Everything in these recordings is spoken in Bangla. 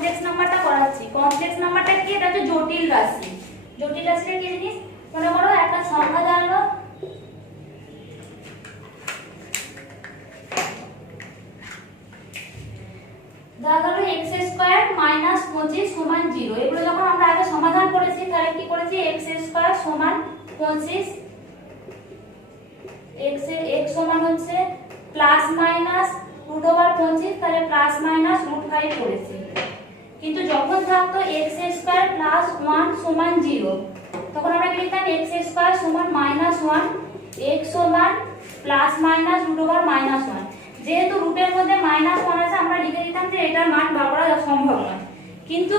কমপ্লেক্স নাম্বারটা করাচ্ছি। কমপ্লেক্স নাম্বারটা কি? এটা হচ্ছে জটিল রাশি। জটিল রাশিটা কি জিনিস? মনে করো একটা সংখ্যা জানলো, ধরো x স্কয়ার মাইনাস 25 সমান 0। এগুলো যখন আমরা আগে সমাধান করেছি তাহলে কি করেছি? x স্কয়ার সমান 25, x সমান হচ্ছে প্লাস মাইনাস রুট ওভার 25, তাহলে প্লাস মাইনাস রুট 5 করেছি। কিন্তু যখন থাকতো x স্কয়ার প্লাস 1 সমান 0, তখন আমরা কি লিখতাম? x স্কয়ার সমান মাইনাস 1, x সমান plus minus root over minus 1। যেহেতু রুটের মধ্যে মাইনাস 1 আছে, আমরা লিখে দিতাম যে এটার মান বার করা সম্ভব নয়। কিন্তু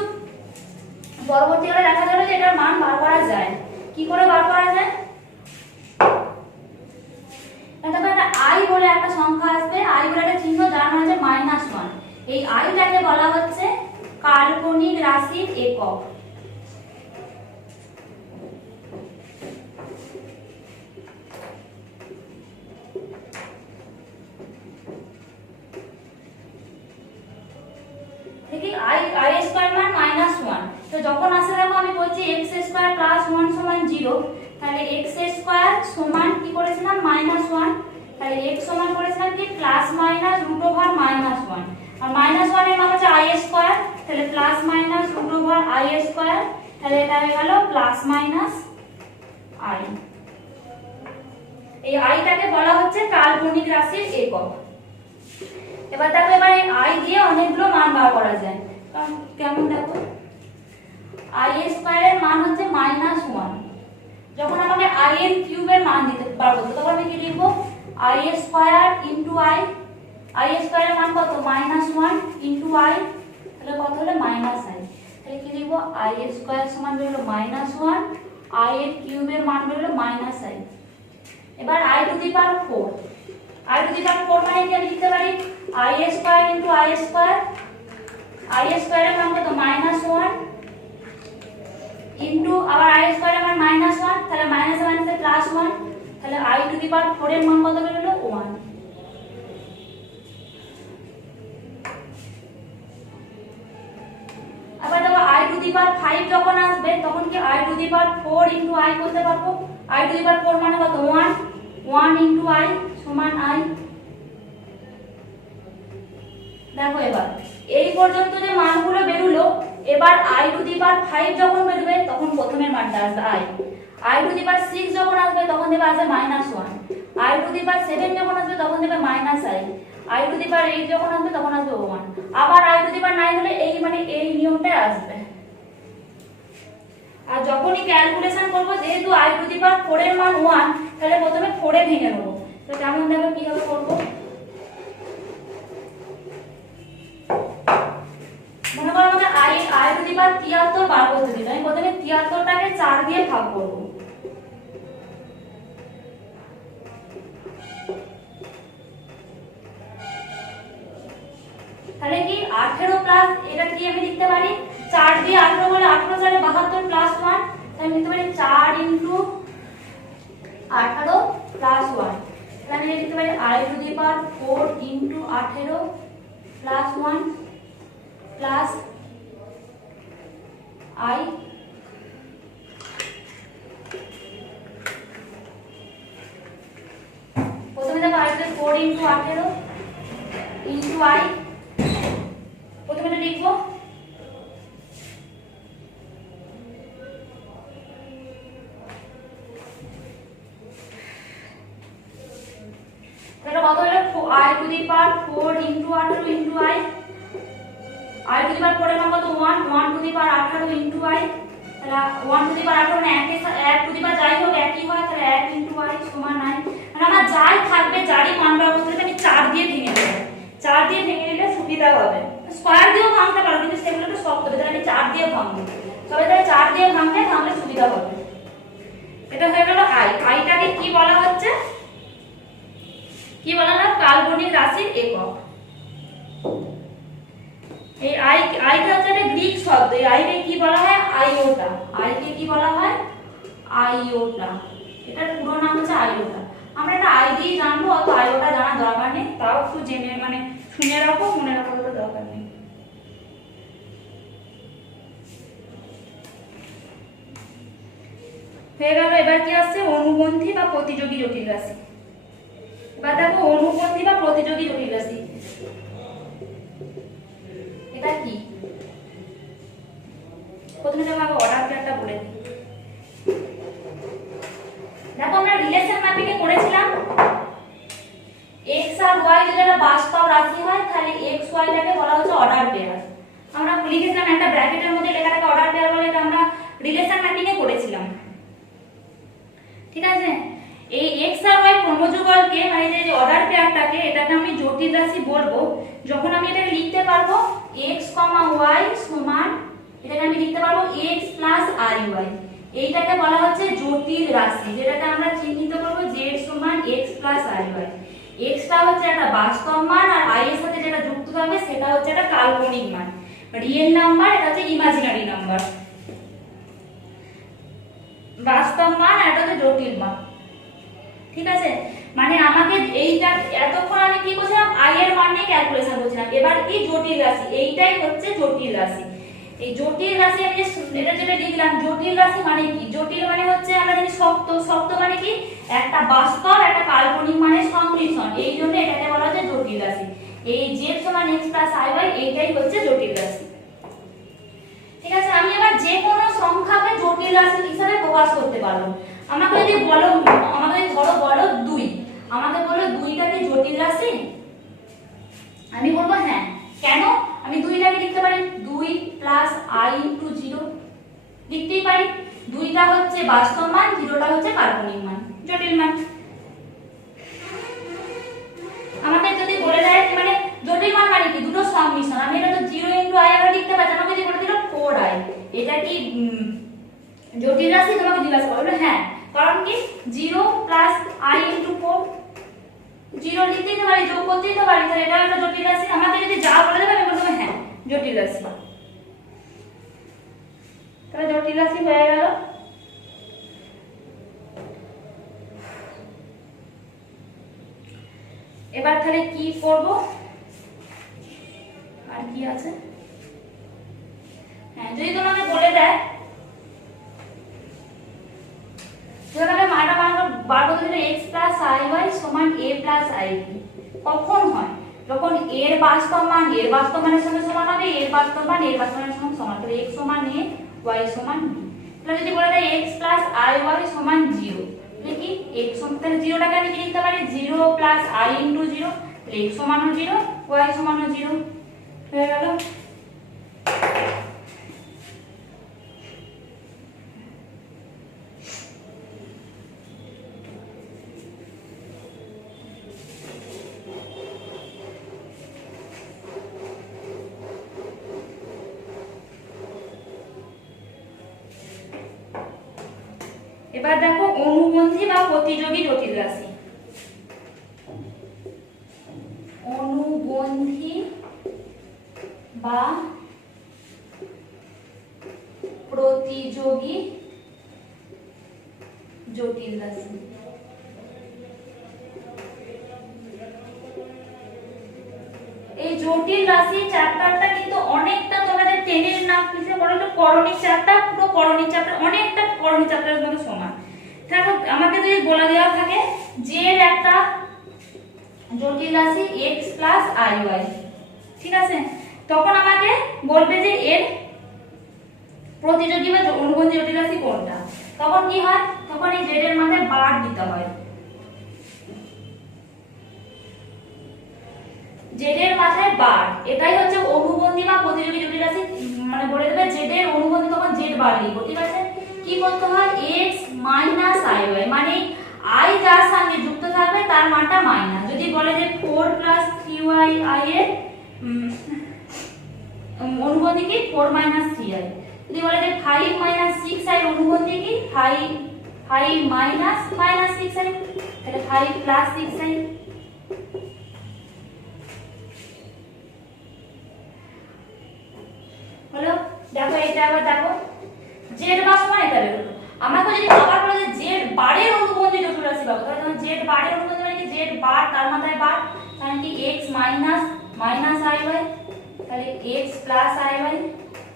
পরবর্তীকালে দেখা গেল যে এটার মান বার করা যায়। কি করে বার করা যায়? এটা একটা i বলে একটা সংখ্যা আসবে, i বলে একটা চিহ্ন, যার মান হচ্ছে -1। এই i টাকে বলা হচ্ছে কাল্পনিক রাশির একক। i স্কয়ার মান -1। তো যখন আসে দেখো আমি বলছি x স্কয়ার প্লাস 1 সমান 0, তাহলে x স্কয়ার সমান কি করেছিলাম? -1। তাহলে x সমান করেছিলাম কি? Plus minus root over -1। আর -1 এর মান হচ্ছে i স্কয়ার, তাহলে plus minus root over i square, তাহলে এটা হয়ে গেল প্লাস মাইনাস i। এই i টাকে বলা হচ্ছে কাল্পনিক রাশির একক। এবার দেখো, এবার এই i দিয়ে অনেকগুলো মান বার করা যায়। কেমন? দেখো, i স্কয়ার এর মান হচ্ছে -1। যখন আমাকে i এর কিউবের মান দিতে বার করতে, তখন আমি কি লিখবো? i square into i। i square এর মান কত? -1 ইনটু i, তাহলে কত হলো? -i। তাহলে কি লিখবো? i স্কয়ার সমান হলো -1, i এর কিউবের মান হলো -i। এবার i to the power 4, i to the power 4 মানে কি? আমি লিখতে পারি i square into i square. i square এর মান কত? -1 ইনটু আবার i স্কয়ার এর মান -1, তাহলে মাইনাস মাইনাসে প্লাস 1, তাহলে i টু দি পাওয়ার 4 এর মান কত বের হলো? 1। আবার দেখো, i টু দি পাওয়ার 5 যখন আসবে, তখন কি i to the power 4 into i করতে পারবো? i টু দি পাওয়ার 4 মানে কত? 1 ইনটু i সমান i। দেখো, এবার এই পর্যন্ত যে মানগুলো বেরুলো, এবার i টু দি পাওয়ার 5 যখন বেরোবে, তখন প্রথমের মানটা আসবে i। i টু দি পাওয়ার 6 যখন আসবে, তখন দেবে আসবে -1। i টু দি পাওয়ার 7 যখন আসবে, তখন দেবে -i। i টু দি পাওয়ার 8 যখন আসবে, তখন আসবে 1। আবার i টু দি পাওয়ার 9 হলে এই মানে এই নিয়মটাই আসবে। আর যখনই ক্যালকুলেশন করব, যেহেতু i টু দি পাওয়ার 4 এর মান 1, তাহলে প্রথমে 4 এ ভেঙে নেব। তো কেমন দেখো কিভাবে করব? মনে করো আমাকে i টু দি পাওয়ার 73 বার করতে দিল। আমি প্রথমে 73 টাকে 4 দিয়ে ভাগ করব। তাহলে কি 18 প্লাস এটা কি আমি লিখতে পারি? 4 দিয়ে 18 বলে 18 4 72 প্লাস 1, তাহলে আমি লিখতে পারি 4 ইনটু 18 প্লাস 1। তাহলে আমি লিখতে পারি i to the power 4 into 18 plus 1 plus i। প্রথমে দেখো i to the 4 into 18 into i, প্রথমে এটা লিখবো। এটা কত হলো? i to the power 4 into 18 into i। i to the power 4 এর মান কত? 1 to the power 18 into i। তাহলে 1 টু দি পাওয়ার 18 মানে 1 টু দি পাওয়ার যাই হোক একই হয়, তাহলে 1 ইনটু i সমান 9। মানে আমার যাই থাকবে, যারই মান বার করতে হবে, আমি 4 দিয়ে ভেঙে দেব। 4 দিয়ে ভেঙে নিলে সুবিধা হবে। স্কয়ার দিয়েও ভাঙতে পারো, কিন্তু সেগুলো একটু শক্ত হবে, তাহলে আমি 4 দিয়ে ভাঙবো। তবে তাহলে 4 দিয়ে ভাঙলে সুবিধা হবে। এটা হয়ে গেল i। i টাকে কি বলা হচ্ছে? কি বলা হয়? কাল্পনিক রাশির একক। এই i টা হচ্ছে একটা গ্রিক শব্দ। এই i কে কি বলা হয়? আইওটা। i কে কি বলা হয়? আইওটা। এটার পুরো নাম হচ্ছে আইওটা। আমরা এটা i দিয়ে জানবো, অত আইওটা জানার দরকার নেই, তাও একটু জেনে মানে শুনে রাখো, মনে রাখার দরকার নেই। হয়ে গেল। এবার কি আসছে? অনুবন্ধী বা প্রতিযোগী জটিল রাশি। এবার দেখো অনুবন্ধী বা প্রতিযোগী জটিল রাশি এটা কি? প্রথমে দেখো আগে অর্ডার পেয়ারটা বলে দিই। দেখো আমরা রিলেশন ম্যাপিং এ করেছিলাম x আর y যদি একটা বাস্তব রাশি হয় তাহলে x y টাকে বলা হচ্ছে অর্ডার পেয়ার। আমরা লিখেছিলাম একটা ব্র্যাকেটের মধ্যে লেখাটাকে অর্ডার পেয়ার বলে, এটা আমরা রিলেশন ম্যাপিং এ করেছিলাম। ঠিক আছে, এই x আর y ক্রমযুগলকে মানে যে অর্ডার পেয়ারটাকে এটাকে আমি জটিল রাশি বলবো যখন আমি এটাকে লিখতে পারবো x, y সমান, এটাকে আমি লিখতে পারবো x + ry। এইটাকে বলা হচ্ছে জটিল রাশি, যেটাকে আমরা চিহ্নিত করব z সমান x + ry। x টা হচ্ছে একটা বাস্তব মান আর y এর সাথে যেটা যুক্ত থাকবে সেটা হচ্ছে একটা কাল্পনিক মান, রিয়েল নাম্বার, এটা হচ্ছে ইমাজিনারি নাম্বার। বাস্তব মান আর এটা হচ্ছে জটিল মান। ঠিক আছে, মানে আমাকে এইটা এতক্ষণ আমি কি করছিলাম i এর মান নিয়ে ক্যালকুলেশন করছিলাম, এবার কি জটিল রাশি, এইটাই হচ্ছে জটিল রাশি। এই জটিল রাশি আমি এটা যেটা লিখলাম জটিল রাশি মানে কি? জটিল মানে হচ্ছে আমরা জানি শক্ত, শক্ত মানে কি একটা বাস্তব একটা কাল্পনিক মানের সংমিশ্রণ, এই জন্য এটাকে বলা হচ্ছে জটিল রাশি। এই z সমান x + iy এইটাই হচ্ছে জটিল রাশি। ঠিক আছে, আমি এবার যে কোনো সংখ্যাকে জটিল রাশি হিসেবে প্রকাশ করতে পারবো। আমাকে যদি বলো, আমাকে ধরো বলো 2, আমাকে বলো 2টা কি জটিল রাশি? আমি বলবো হ্যাঁ। কেন? আমি 2টাকে লিখতে পারি 2 + i * 0 লিখতেই পারি। 2টা হচ্ছে বাস্তব মান, 0টা হচ্ছে কাল্পনিক মান, জটিল মান। আমাকে যদি বলে দেয় মানে জটিল মান মানে কি দুটো সংমিশ্রণ, আমি এটা তো 0 * i আমরা লিখতে পারি। আমাকে যদি বলে দিল 4i, এটা কি জটিল রাশি? তোমাকে জিজ্ঞাসা করবে হ্যাঁ, কারণ কি 0 + i * 4, 0 লিখতেই তো পারি, যোগ করতেই তো পারি, তাহলে এটা একটা জটিল রাশি। আমাকে যদি যা বলে দেবে আমি বলবো হ্যাঁ জটিল রাশি। তাহলে জটিল রাশি হয়ে গেল। এবার তাহলে কি করব? আর কি আছে? হ্যাঁ, যদি তোমাকে বলে দেয় যেখানে মানটা বার করতে দিলে x + iy সমান a + ib, কখন হয়? যখন এর বাস্তব মান এর বাস্তব মানের সঙ্গে সমান হবে, এর বাস্তব মান এর বাস্তব মানের সঙ্গে সমান, তাহলে x সমান a, y সমান b। তাহলে যদি বলে দেয় x + iy সমান 0, তাহলে কি x সমান, তাহলে 0টাকে আমি কি লিখতে পারি 0 + i * 0, তাহলে x সমান 0, y সমান 0 হয়ে গেল। এবার দেখো অনুবন্ধী বা প্রতিযোগী জটিল রাশি। অনুবন্ধী বা প্রতিযোগী জটিল রাশি। এই জটিল রাশি চ্যাপ্টারটা কিন্তু অনেকটা তোমাদের 10 এর নাম কিসে পড়ে তো করণিক চ্যাপ্টার, পুরো করণিক চ্যাপ্টার অনেকটা করণিক চ্যাপ্টারের মধ্যে সমান। দেখো আমাকে যদি বলে দেওয়া থাকে যে একটা জটিল রাশি x + iy, ঠিক আছে, তখন আমাকে বলবে যে এর প্রতিযোগী বা অনুবন্ধী জটিল রাশি কোনটা। তখন কি হয়? তখন এই z এর মাথায় বার দিতে হয়, z এর মাথায় বার, এটাই হচ্ছে অনুবন্ধী বা প্রতিযোগী জটিল রাশি। মানে বলে দেবে z এর অনুবন্ধী তখন z বার লিখবো। ঠিক আছে, কি করতে হয় x - iy, মানে i যার সঙ্গে যুক্ত থাকবে তার মানটা মাইনাস। যদি বলে যে 4 + 3y i এর অনুবন্ধী কি 4 - 3i, যদি বলে যে 5 - 6i এর অনুবন্ধী কি 5 - 6i, তাহলে 5 + 6i। হলো, দেখো এটা আবার দেখো z বার সমান এটা বের হলো। আমাকে যদি আবার বলে যে z বারের অনুবন্ধী জটিল রাশি পাবো, তাহলে তোমার z বারের অনুবন্ধী মানে কি z বার তার মাথায় বার, তাহলে কি x - iy, তাহলে x + iy।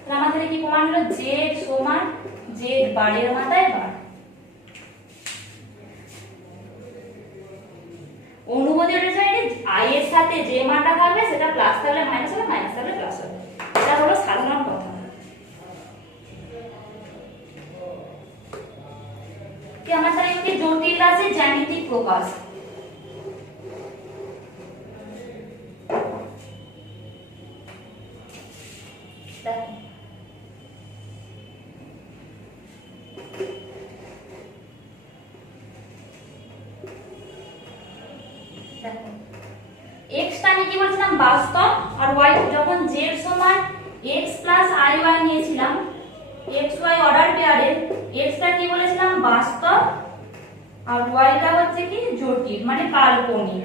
তাহলে আমাদের কি প্রমাণ হলো z সমান z বারের মাথায় বার। হোমোজিনিয়াস মানে আই এর সাথে যে মানটা থাকবে সেটা প্লাস থাকলে মাইনাস হবে, মাইনাস থাকলে প্লাস হবে। এটা হলো সাধারণ কথা। কি আমার তাহলে একটি জটিল রাশির জ্যামিতিক প্রকাশ। দেখো x টা আমি কি বলছিলাম বাস্তব, আর y যখন z সমান x প্লাস iy নিয়েছিলাম x y অর্ডার পেয়ারে, x টা কি বলেছিলাম বাস্তব আর y টা হচ্ছে কি জটিল মানে কাল্পনিক।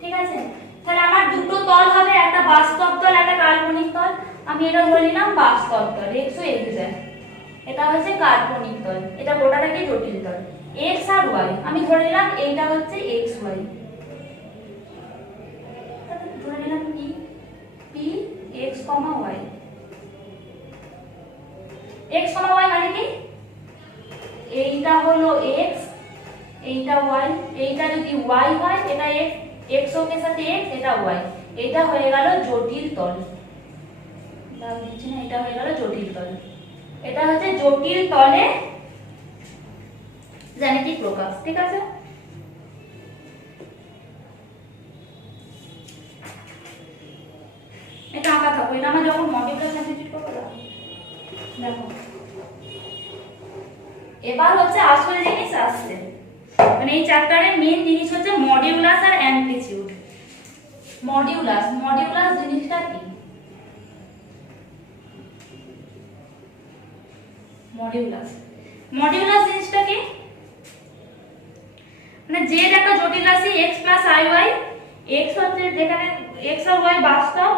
ঠিক আছে, তাহলে আমার দুটো তল হবে, একটা বাস্তব তল একটা কাল্পনিক তল। আমি এটা ধরে নিলাম বাস্তব তল x ও x যায়, এটা হচ্ছে কাল্পনিক তল, এটা গোটাটা কি জটিল তল। x আর y আমি ধরে নিলাম এইটা হচ্ছে x y, ধরে নিলাম কি p x, y x, y মানে কি এইটা হলো x, এইটা y, এইটা যদি y হয় এটা x, x এর সাথে x, এটা y, এটা হয়ে গেল জটিল তল। দাগ দিচ্ছি না, এটা হয়ে গেল জটিল তল। এটা হচ্ছে জটিল তলে জ্যামিতিক প্রকাশ। ঠিক আছে, এটা আঁকা থাকবে, এটা আমরা যখন মডিউলাস সাবস্টিটিউট করব। দেখো এবার হচ্ছে আসল জিনিস আসছে, মানে এই চ্যাপ্টারের মেইন জিনিস হচ্ছে মডিউলাস আর অ্যামপ্লিটিউড। মডিউলাস, মডিউলাস জিনিসটা কি? মডিউলাস, মডিউলাস জিনিসটা কি মানে যে একটা জটিল রাশি x প্লাস iy, x হচ্ছে যেখানে x আর y বাস্তব,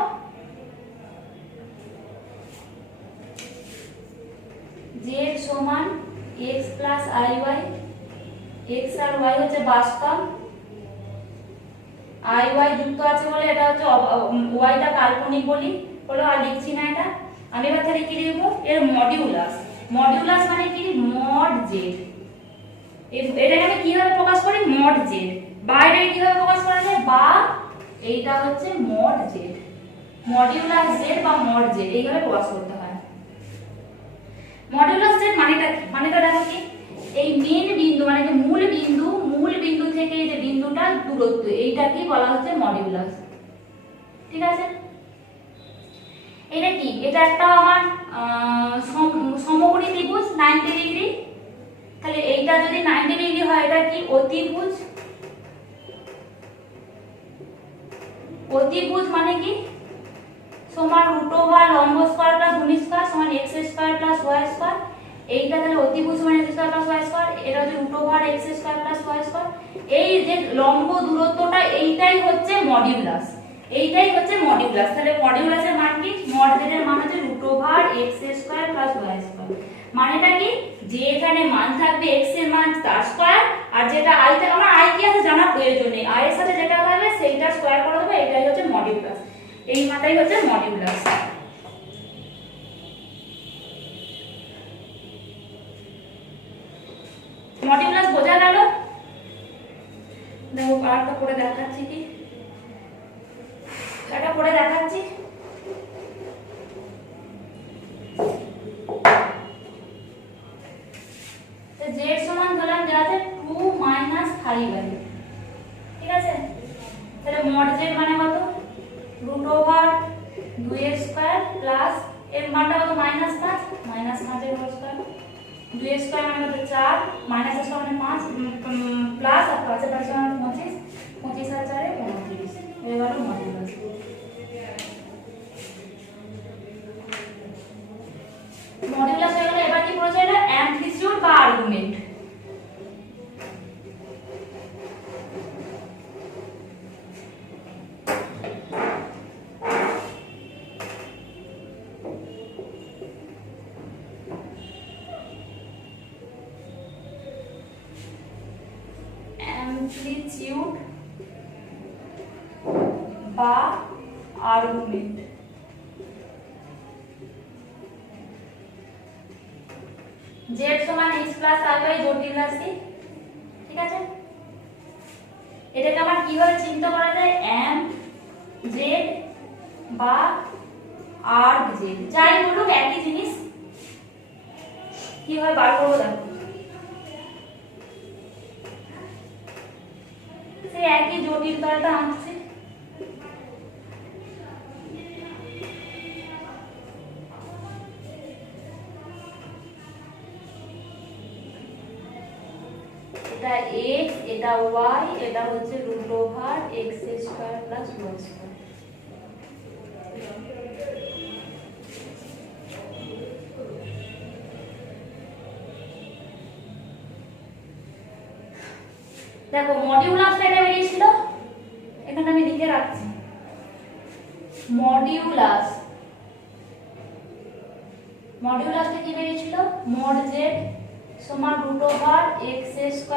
z সমান x প্লাস iy, x আর y হচ্ছে বাস্তব, iy যুক্ত আছে বলে এটা হচ্ছে y টা কাল্পনিক বলি হলো, আর লিখছি না এটা। আমি এবার তাহলে কি লিখব এর মডিউলাস। মডিউলাস মানে কি মড z, এটাকে আমি কিভাবে প্রকাশ করি মড z, বাইরে কিভাবে প্রকাশ করা যায় বা এইটা হচ্ছে মড z, মডিউলাস z বা মড z এইভাবে প্রকাশ করতে হয়। মডিউলাস z মানেটা কি? মানেটা দেখো কি এই মেইন বিন্দু মানে যে মূল বিন্দু থেকে এই যে বিন্দুটা দূরত্ব এইটা কি বলা হচ্ছে মডিউলাস। ঠিক আছে, এটা কি এটা একটা আমার সমকোণী ত্রিভুজ 90 ডিগ্রি, তাহলে এইটা যদি 90 ডিগ্রি হয় এটা কি অতিভুজ। অতিভুজ মানে কি সমান √ওভার লম্ব স্কয়ার প্লাস ভূমি স্কয়ার সমান x square plus y square. এইটা তাহলে অতিভুজ মানে x square plus y square, এটা হচ্ছে √over x square plus y square. এই যে লম্ব দূরত্বটা এইটাই হচ্ছে মডিউলাস, এইটাই হচ্ছে মডিউলাস। তাহলে মডিউলাসের মান কি মড z এর মান হচ্ছে √over x square plus y square. মানেটা কি যে এখানে মান থাকবে x এর মান তার স্কয়ার, আর যেটা i তে আমার i কি আছে জানার প্রয়োজন নেই, i এর সাথে যেটা থাকবে সেইটা স্কয়ার করে দেবো, এটাই হচ্ছে মডিউলাস, এই মানটাই হচ্ছে মডিউলাস। মডিউলাস বোঝা গেল? দেখো আরেকটা পড়ে দেখাচ্ছি, কি এটা পড়ে দেখাচ্ছি। তো z সমান ধরলাম যা আছে 2 - 5i। ঠিক আছে, তাহলে মড z মানে কত √ওভার 2x স্কয়ার প্লাস এর মানটা কত -5, -5 এর হোল স্কয়ার, 2x স্কয়ার মানে কত 4, মাইনাস এর স্কয়ার মানে 5 প্লাস আর 5 এর পাশে মানে 25, 25 আর 4 এ 29, এই হলো মডিউলাস। মডিউলাস হয়ে গেল, এবার কি পড়ছে এটা অ্যামপ্লিটিউড বা আর্গুমেন্ট। অ্যামপ্লিটিউড বা আর্গুমেন্ট। z সমান x প্লাস iy জটিল রাশি। ঠিক আছে, এটাকে আমার কিভাবে চিন্তা করা যায়, এম জেড বা আর জেড, যাই বলুক একই জিনিস। কিভাবে বার করবো দেখো, সেই একই জটিলতাটা আনছে। এটা x, এটা y, এটা হচ্ছে √x² + y²। দেখো মডিউলাসটা এটা বেরিয়েছিল, এখানে আমি লিখে রাখছি মডিউলাসটা কি বেরিয়েছিল, mod z সমান √x² +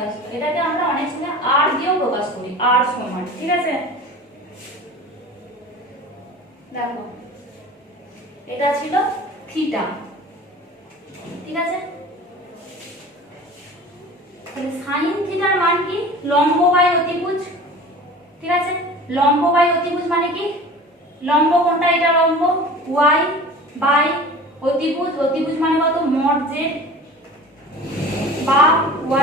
y²। এটাকে আমরা অনেক সময় r দিয়েও প্রকাশ করি, r সমান, ঠিক আছে। দেখো এটা ছিল থিটা, ঠিক আছে। তাহলে sin থিটার মান কি, লম্ব বাই অতিভুজ, ঠিক আছে। লম্ব বাই অতিভুজ মানে কি, লম্ব কোনটা, এটা লম্ব, y বাই অতিভুজ, অতিভুজ মানে কত, mod z বা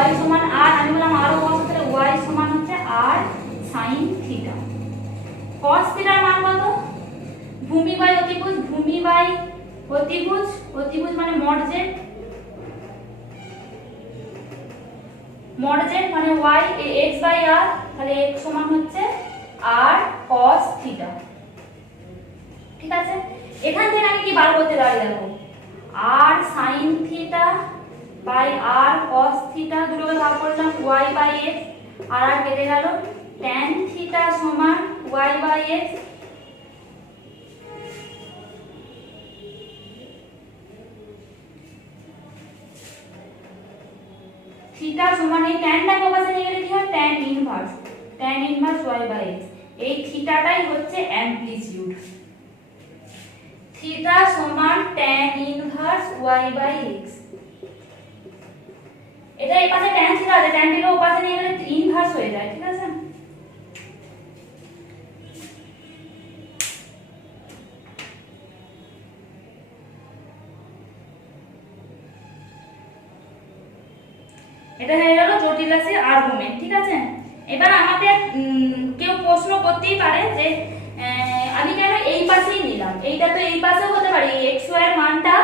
y সমান r, আমি বললাম r ও cos, তাহলে y সমান হচ্ছে r sin থিটা। cos থিটার মান কত, ভূমি বাই অতিভুজ, ভূমি বাই অতিভুজ, অতিভুজ মানে mod z, mod z মানে y x বাই r, তাহলে x সমান হচ্ছে r cos থিটা, ঠিক আছে। এখান থেকে আমি কি বার করতে পারি দেখো, r sin theta by r cos theta, দুটোকে ভাগ করলাম y বাই x, আর আর কেটে গেল, tan থিটা সমান y বাই x, থিটা সমান এই ট্যানটাকে পাশে নিয়ে গেলে কি হয়, tan inverse y by x। এই থিটাটাই হচ্ছে অ্যামপ্লিটিউড, থিটা সমান tan inverse y by x। এটা এই পাশে tan থিটা আছে, tan থিটা ওই পাশে নিয়ে গেলে ইনভার্স হয়ে যায়, ঠিক আছে। এটা হয়ে গেল জটিল রাশির আর্গুমেন্ট, ঠিক আছে। এবার আমাকে কেউ প্রশ্ন করতেই পারে যে আমি কেন এই পাশেই নিলাম, এইটা তো এই পাশেও হতে পারে, xy এর মানটা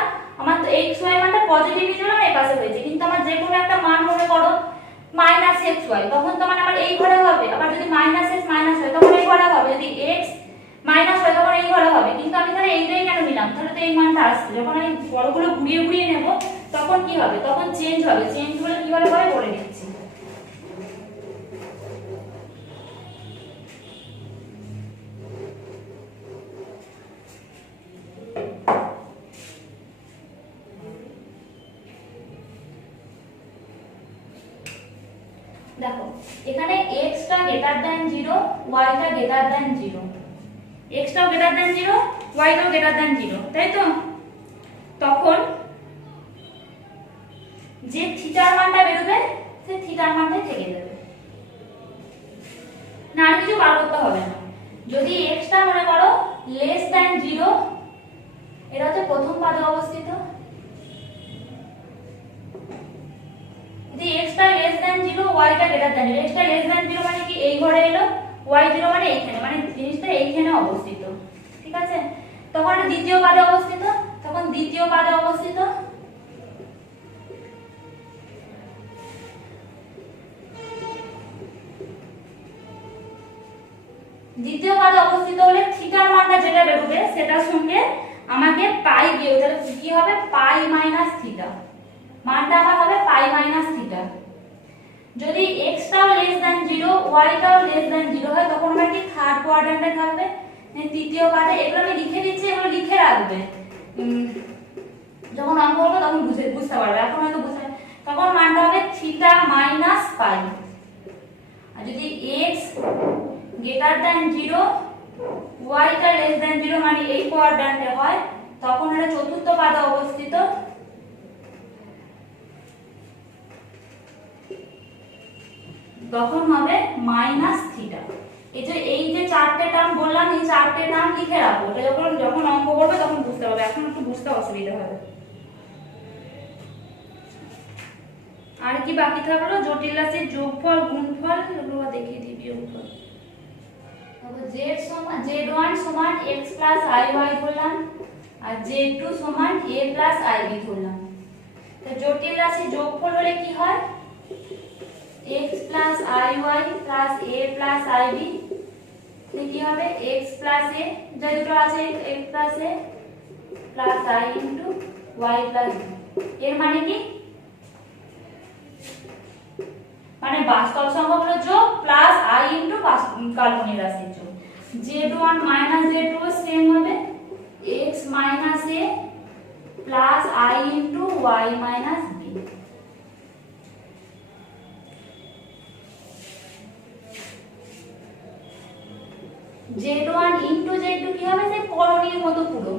আমার তো xy এর মানটা পজিটিভ নিয়েছিলাম, এই পাশে হয়েছে, কিন্তু আমার যে কোনো একটা মান মনে করো -xy, তখন তো মানে আমার এই ঘরে হবে, আবার যদি -x মাইনাস হয় তখন এই ঘরে হবে, যদি x মাইনাস হয় তখন এই ঘরে হবে, কিন্তু আমি তাহলে এইটাই কেন নিলাম, তাহলে তো এই মানটা আসছে, যখন আমি বড়গুলো ঘুরিয়ে ঘুরিয়ে নেব তখন কি হবে, তখন চেঞ্জ হবে, চেঞ্জ হলে কিভাবে হয় বলে দিচ্ছি। দেখো এখানে x টা গ্রেটার দ্যান 0, y টা গ্রেটার দ্যান 0, x টাও গ্রেটার দ্যান 0, y টাও গ্রেটার দ্যান 0, তাই তো। তখন যে থিটার মানটা বেরোবে সে থিটার মানটাই থেকে যাবে, না আর কিছু বার করতে হবে না। যদি x টা মনে করো লেস দ্যান 0, এটা হচ্ছে প্রথম পাদে অবস্থিত, যদি x টা লেস দ্যান 0, y টা গ্রেটার দ্যান 0, x টা লেস দ্যান 0 মানে কি এই ঘরে এলো, y 0 মানে এইখানে, মানে জিনিসটা এইখানে অবস্থিত, ঠিক আছে। তখন দ্বিতীয় পাদে অবস্থিত, তখন দ্বিতীয় পাদে অবস্থিত, দ্বিতীয় পাদে অবস্থিত হলে থিটার মানটা যেটা বেরোবে সেটার সঙ্গে আমাকে পাই দিয়ে, তাহলে কি হবে, পাই মাইনাস থিটা, মানটা আমার হবে পাই মাইনাস থিটা। যদি x টাও লেস দ্যান 0, y টাও লেস দ্যান 0 হয় তখন আমার কি থার্ড কোয়াড্র্যান্টে থাকবে, তৃতীয় পাদে। এগুলো আমি লিখে দিচ্ছি, এগুলো লিখে রাখবে, যখন অঙ্ক হবে তখন বুঝতে পারবে, এখন হয়তো বুঝতে, তখন মানটা হবে থিটা মাইনাস পাই। আর যদি x গ্রেটার দ্যান 0, y টা লেস দ্যান 0 মানে এই কোয়াড্র্যান্টে হয়, তখন এটা চতুর্থ পাদে অবস্থিত, তখন হবে মাইনাস থিটা। এই যে চারটে টার্ম বললাম, এই চারটে টার্ম লিখে রাখো, এটা যখন যখন অঙ্ক করবে তখন বুঝতে পারবে, এখন একটু বুঝতে অসুবিধা হবে। আর কি বাকি থাকলো? জটিল রাশির যোগফল, গুণফল, এগুলো দেখিয়ে দিই, বিয়োগফল। z1 সমান x প্লাস iy ধরলাম, আর z2 সমান a প্লাস ib ধরলাম। তো জটিল রাশির যোগফল হলে কি হয়? x plus iy plus a plus ib, কি হবে? x প্লাস a, যা দুটো আছে x plus a plus i into y plus b। এর মানে কি? মানে বাস্তব সংখ্যাগুলোর যোগ প্লাস i ইনটু কাল্পনিক রাশির যোগ। z1 মাইনাস z2 সেম হবে x minus a plus i into y minus b। z1 into z2 কি হবে? যে করণীর মতো পুরো,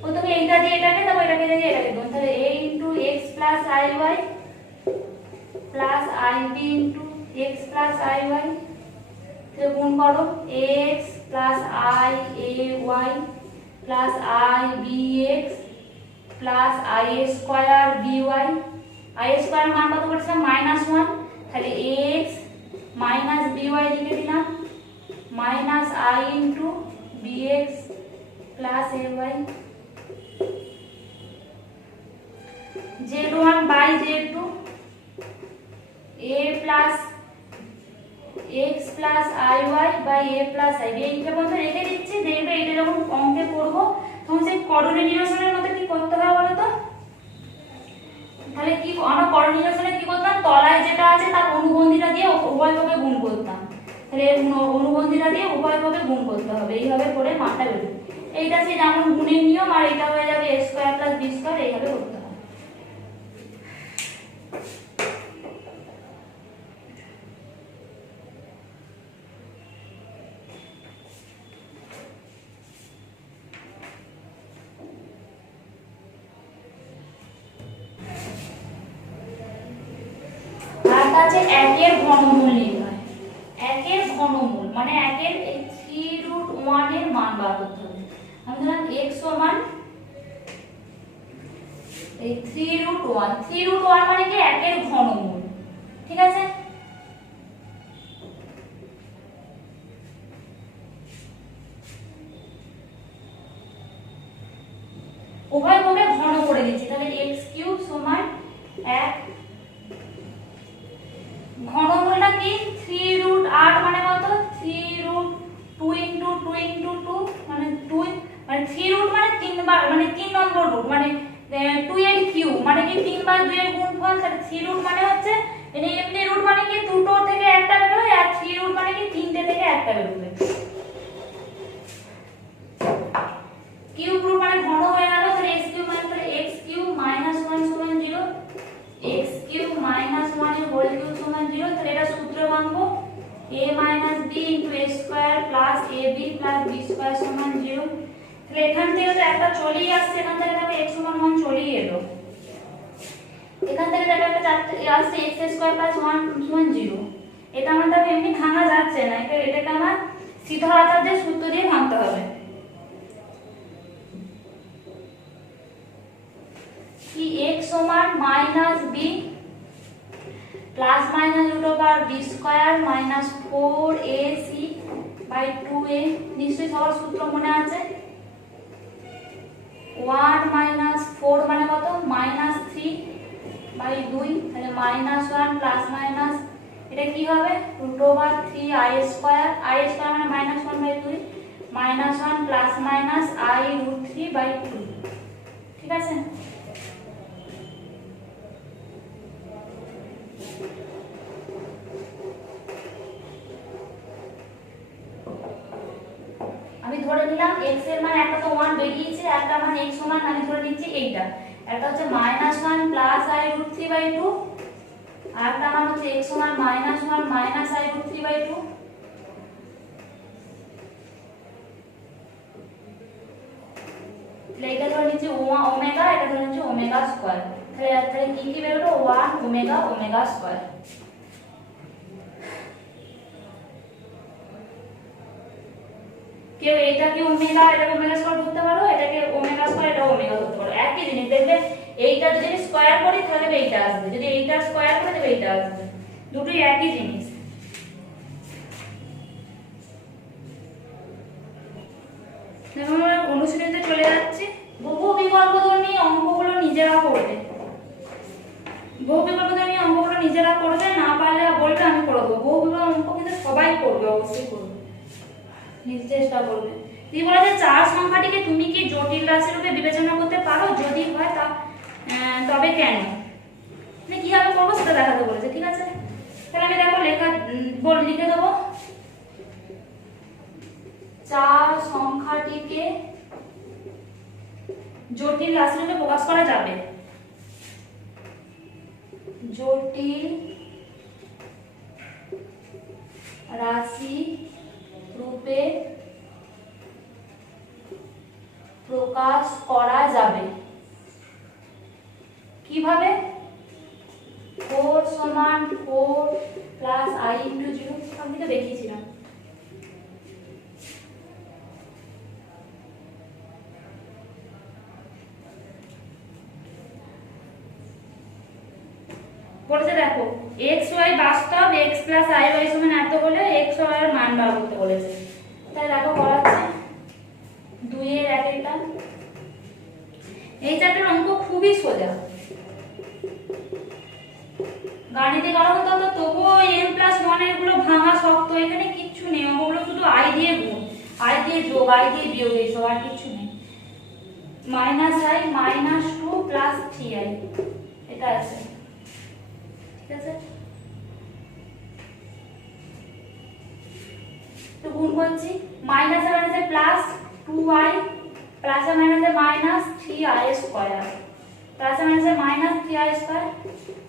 প্রথমে এইটা দিয়ে এটাকে, তারপর এটাকে দিয়ে এটাকে গুণ, তাহলে a into x plus iy plus ib into x plus iy, তাহলে গুণ করো x plus i ay plus i bx plus i square by। i square মান কত করেছিলাম? -1, তাহলে x মাইনাস by লিখে দিলাম, minus i into bx plus ay। z1 by z2 a plus x plus iy by a plus ib। এইটা পর্যন্ত রেখে দিচ্ছি, দেখবে এটা যখন অঙ্কে করব তখন সেই করণীয় নিরসনের মধ্যে কি করতে হবে বলো তো? তাহলে কি আমরা করণীয় নিরসনে কি করতাম? তলায় যেটা আছে তার অনুবন্ধীটা দিয়ে উভয় পক্ষে গুণ করতাম, তাহলে অনুবন্ধীটা দিয়ে উভয় পক্ষে গুণ করতে হবে, এইভাবে করে মানটা বেরোবে। এইটা সেই যেমন গুণের নিয়ম, আর এটা হয়ে যাবে a square plus b square, এইভাবে করতে হবে। আছে একের ঘনমূল নির্ণয়। একের ঘনমূল মানে একের এই 3√1 এর মান বার করতে হবে। আমি ধরলাম x সমান এই 3√1, 3√1 মানে কি? একের ঘনমূল, ঠিক আছে? উভয় পক্ষে ঘন করে দিচ্ছি, তাহলে x³ সমান 1। ঘনমূলটা কি? 3√8 মানে কত? 3√2 ইনটু 2 ইনটু 2 মানে 2, মানে 3 রুট মানে 3 বার, মানে 3 নম্বর রুট, মানে 2 এর কিউব মানে কি 3 বার 2 এর গুণফল। তাহলে 3 রুট মানে হচ্ছে এমনি রুট মানে কি দুটো থেকে একটা বেরোয়, আর 3 রুট মানে কি তিনটে থেকে একটা বেরোবে। কিউব রুট মানে ঘন হয়ে গেল, তাহলে x³ মানে তাহলে x³ -1 সমান 0, x³ -1 এর হোল কিউব সমান 0। তাহলে এটা সূত্র বানাবো a - b * a square plus ab plus b square সমান 0। তাহলে এখান থেকে তো একটা চলেই আসছে, এখান থেকে তবে x সমান 1 চলেই এলো, এখান থেকে একটা চারটে আসছে x স্কয়ার প্লাস 1 সমান 0। এটা আমার তবে এমনি ভাঙা যাচ্ছে না, এটাকে আমার সিধা আচার্যের সূত্র দিয়ে ভাঙতে হবে। কি x সমান -b plus minus root over b square minus 4ac by 2a। নিশ্চয়ই সবার সূত্র মনে আছে। 1 মাইনাস 4 মানে কত? -3 বাই 2, তাহলে -1 প্লাস মাইনাস এটা কি হবে? Root over 3i square, i square মানে -1 by 2, -1 plus minus i root 3 by 2। ঠিক আছে? আমি ধরে নিলাম x এর মান একটা তো 1 বেরিয়েছে, একটা মান x সমান আমি ধরে নিচ্ছি এইটা, একটা হচ্ছে -1 প্লাস i রুট 3 বাই 2, আর একটা মান হচ্ছে x সমান -1 মাইনাস i রুট 3 বাই 2। তাহলে এটা ধরে নিচ্ছি ওমেগা, এটা ধরে নিচ্ছি ওমেগা স্কয়ার। তাহলে কি কি বেরোলো 1 ওমেগা ওমেগা স্কয়ার। কেউ এটাকে ওমেগা এটাকে ওমেগা স্কয়ার ধরতে পারো, এটাকে ওমেগা স্কয়ার এটা ওমেগা ধরতে পারো, একই জিনিস। দেখবে এইটা যদি স্কয়ার করি তাহলে এইটা আসবে, যদি এইটা স্কয়ার করি তাহলে এইটা আসবে, দুটোই একই জিনিস। এখন আমরা অনুশীলনীতে চলে যাচ্ছি। বহু বিকল্পধর্মী অঙ্কগুলো নিজেরা করবে, বহু বিকল্পধর্মী অঙ্কগুলো নিজেরা করবে, না পারলে বলবে আমি করে দেবো। বহু বিকল্প অঙ্ক কিন্তু সবাই করবে, অবশ্যই করবে, নিজে চেষ্টা করবে। কি বলেছে, 4 সংখ্যাটিকে তুমি কি জটিল রাশি রূপে বিবেচনা করতে পারো, যদি হয় তবে কেন? মানে কিভাবে করবো সেটা দেখাতে বলেছে, ঠিক আছে। তাহলে আমি দেখো লিখে দেবো, 4 সংখ্যাটিকে জটিল রাশি রূপে প্রকাশ করা যাবে, জটিল রাশি রূপে প্রকাশ করা যাবে। কিভাবে? 4 সমান 4 প্লাস I ইন্টু 0, আমি তো দেখিয়েছিলাম। বলেছে দেখো x y বাস্তব, x প্লাস i y সমান এত হলে x y এর মান বার করতে বলেছে। তাহলে দেখো করাচ্ছে 2 এর 1 এটা। এই চ্যাপ্টার অঙ্ক খুবই সোজা, গাণিতিক করা হতো তো তবুও m+1 এগুলো ভাঙা শক্ত, এখানে কিচ্ছু নেই, অঙ্কগুলো শুধু i দিয়ে গুণ, i দিয়ে যোগ, i দিয়ে বিয়োগ, এইসব আর কিছু নেই। -i -2 প্লাস 3i এটা আছে, ঠিক আছে। তো গুণ করছি, মাইনাস আর মাইনাসে প্লাস 2i প্লাস আর মাইনাসে মাইনাস 3i স্কয়ার, প্লাস আর মাইনাসে মাইনাস 3i স্কয়ার,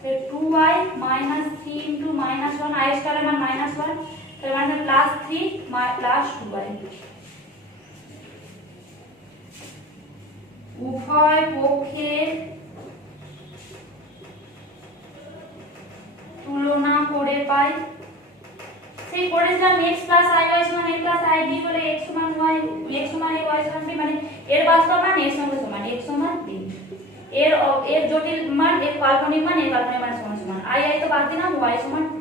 फिर 2i minus 3 into minus 1 i square मान माइनस 1, फिर माइनस प्लस 3 प्लस 2i। উভয় পক্ষের তুলনা করে পাই, সেই করেছিলাম x প্লাস i y সমান a প্লাস i b বলে x সমান y, x সমান a y সমান b, মানে এর বাস্তব মান এর সঙ্গে সমান, x সমান b, এর জটিল মান এর কাল্পনিক মান এর কাল্পনিক মান সমান সমান, i তো বাদ দিলাম, y সমান 2।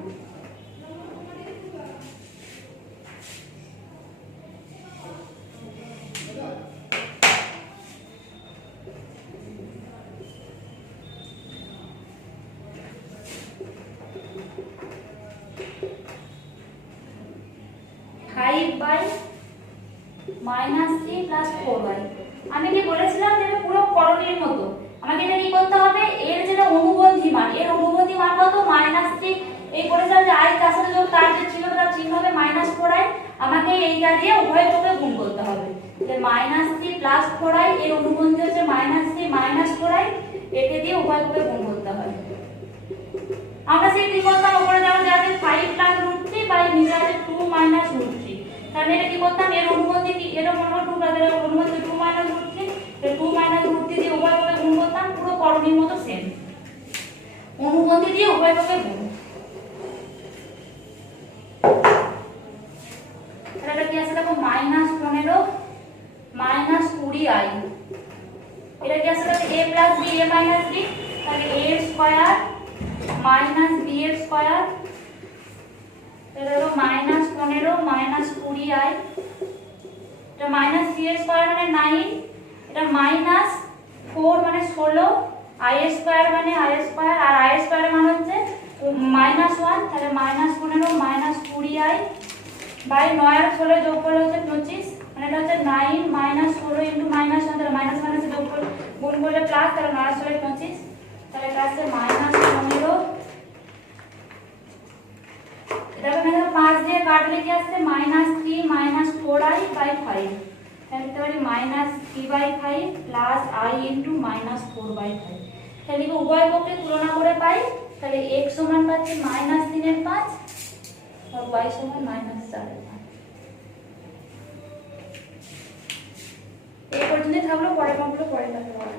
আমি কি বলেছিলাম যে পুরো করণীর মতো আমাকে এটা কি করতে হবে, এর যেটা অনুবন্ধী মান, এর অনুবন্ধী মান কত -3, এই বলেছিলাম যে i তার সাথে যোগ তার যে চিহ্ন তার চিহ্ন হবে -4i, আমাকে এইটা দিয়ে উভয় পক্ষে গুণ করতে হবে। তাহলে -3 + 4i এর অনুবন্ধী হচ্ছে -3 - 4i, একে দিয়ে উভয় পক্ষে গুণ করতে হবে। আমরা সেই কি করতাম, উপরে যাওয়া যাবে 5 + √3 বাই নিচে আছে 2 - √3, তাহলে এটা কি করতাম, এর অনুবন্ধী কি, এর অনুবন্ধী 2 তাদের অনুবন্ধী 2 - √3, তাহলে 2 - √3 দিয়ে উভয় পক্ষে গুণ করতাম, পুরো করণীর মতো সেম, অনুবন্ধী দিয়ে উভয় পক্ষে গুণ। তাহলে এটা কি আছে দেখো -15 -20i, এটা কি আছে দেখো a + b a - b, তাহলে a স্কয়ার মাইনাস b এর স্কয়ার, এটা হলো -15 -20i, এটা -3 এর স্কয়ার মানে 9, এটা -4 মানে 16, i এর স্কয়ার মানে i এর স্কয়ার, আর i এর স্কয়ারের মান হচ্ছে -1, তাহলে -15 -20i বাই 9 আর 16 যোগ করলে হচ্ছে 25, মানে এটা হচ্ছে 9 - 16 * -1, তাহলে মাইনাস মাইনাসে যোগ করলে গুণ করলে প্লাস, তাহলে 9 আর 16 25, তাহলে এটা আসছে -15, এটা মানে 5 দিয়ে কাটলে কি আসছে -3 - 4i বাই 5, তাহলে লিখতে পারি -3/5 প্লাস i ইনটু -4/5। তাহলে কি উভয় পক্ষে তুলনা করে পাই, তাহলে x সমান পাচ্ছি -3/5 আর y সমান -4/5। এই পর্যন্তই থাকলো, পরের অঙ্কগুলো পরে দেখা হবে।